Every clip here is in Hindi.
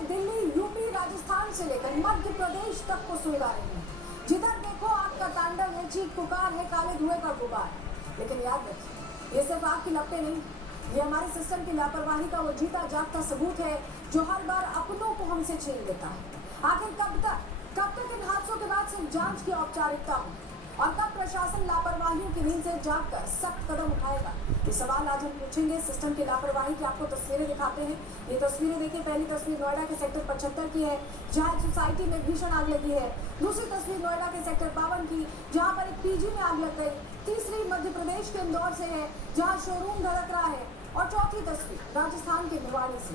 में दिल्ली, यूपी, राजस्थान से लेकर मध्य प्रदेश तक को सुलगा रही है। जिधर देखो आग का तांडव है, चीख पुकार है, काले धुएं का गुबार। लेकिन याद रखिए, ये सिर्फ आग की लपटें नहीं, ये हमारे सिस्टम की लापरवाही का वो जीता जागता सबूत है जो हर बार अपनों को हमसे छीन लेता है। आखिर कब तक इन हादसों के बाद सिर्फ जांच की औपचारिकता हो और कब प्रशासन लापरवाहियों की नींद से जागकर सख्त कदम उठाएगा? ये सवाल आज हम पूछेंगे सिस्टम की लापरवाही की। आपको तस्वीरें दिखाते हैं। ये तस्वीरें देखिए, पहली तस्वीर नोएडा के सेक्टर 75 की है, जहां एक सोसाइटी में भीषण आग लगी है। दूसरी तस्वीर नोएडा के सेक्टर 52 की, जहां पर एक पीजी में आग लग गई। तीसरी मध्य प्रदेश के इंदौर से है, जहाँ शोरूम धड़क रहा है। और चौथी तस्वीर राजस्थान के निवाड़ी से,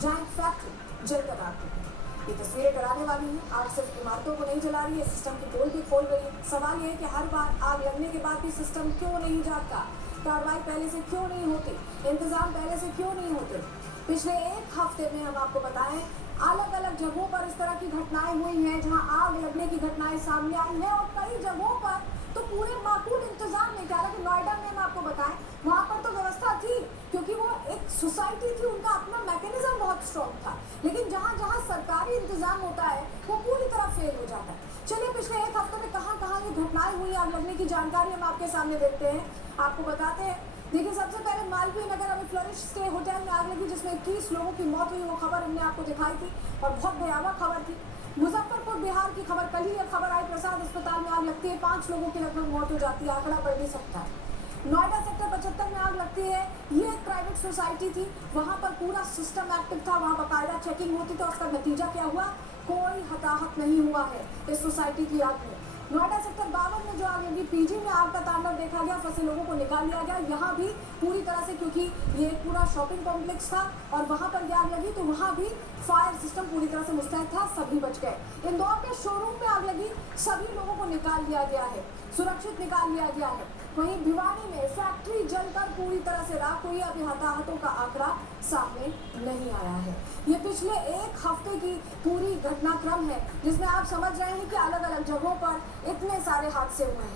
जहाँ एक फैक्ट्री जलकर आग लगी। ये तस्वीरें डराने वाली हैं। आग सिर्फ इमारतों को नहीं जला रही है, सिस्टम की पोल भी खोल रही है। सवाल ये है कि हर बार आग लगने के बाद भी सिस्टम क्यों नहीं जागता? कार्रवाई पहले से क्यों नहीं होती? इंतजाम पहले से क्यों नहीं होते? पिछले एक हफ्ते में हम आपको बताएं, अलग अलग जगहों पर इस तरह की घटनाएं हुई हैं, जहां आग लगने की घटनाएं सामने आई हैं। और कई जगहों पर तो पूरे माकूल इंतजाम नहीं किया। हालांकि नोएडा में हम आपको बताएं, वहां पर तो व्यवस्था थी, क्योंकि वो एक सोसाइटी थी, उनका अपना मैकेनिज्म बहुत स्ट्रॉन्ग था। लेकिन जहां जहां सरकारी इंतजाम होता है, वो पूरी तरह फेल हो जाता है। चलिए, पिछले एक हफ्ते में कहां कहां ये घटनाएं हुई, आग लगने की जानकारी हम आपके सामने देखते हैं, आपको बताते हैं। देखिए, सबसे पहले मालवीय नगर अभी फ्लोरिश स्टे होटल में आग लगी, जिसमें 21 लोगों की मौत हुई। वो खबर हमने आपको दिखाई थी और बहुत भयावह खबर थी। मुजफ्फरपुर बिहार की खबर, कल ही यह खबर आई, प्रसाद अस्पताल में आग लगती है, 5 लोगों की लगभग मौत हो जाती है, आंकड़ा बढ़ भी सकता है। नोएडा सेक्टर 75 में आग लगती है। ये एक प्राइवेट सोसाइटी थी, वहां पर पूरा सिस्टम एक्टिव था, वहां बाकायदा चेकिंग होती थी। उसका नतीजा क्या हुआ? कोई हताहत नहीं हुआ है इस सोसाइटी की आग में। नोएडा सेक्टर 52 में जो आग लगी, पीजी में आग का तांडव देखा गया, फंसे लोगों को निकाल लिया गया। यहाँ भी पूरी तरह से, क्योंकि ये एक पूरा शॉपिंग कॉम्प्लेक्स था और वहां पर आग लगी, तो वहां भी फायर सिस्टम पूरी तरह से मुस्तैद था, सभी बच गए। इंदौर के शोरूम में आग लगी, सभी लोगों को निकाल लिया गया है, सुरक्षित निकाल लिया गया है। वहीं भिवानी में फैक्ट्री जलकर पूरी तरह से राख हुई। अभी हताहतों का आंकड़ा सामने नहीं आया है। ये पिछले एक हफ्ते की पूरी घटनाक्रम है, जिसमें आप समझ रहे हैं कि अलग अलग जगहों पर इतने सारे हादसे हुए हैं।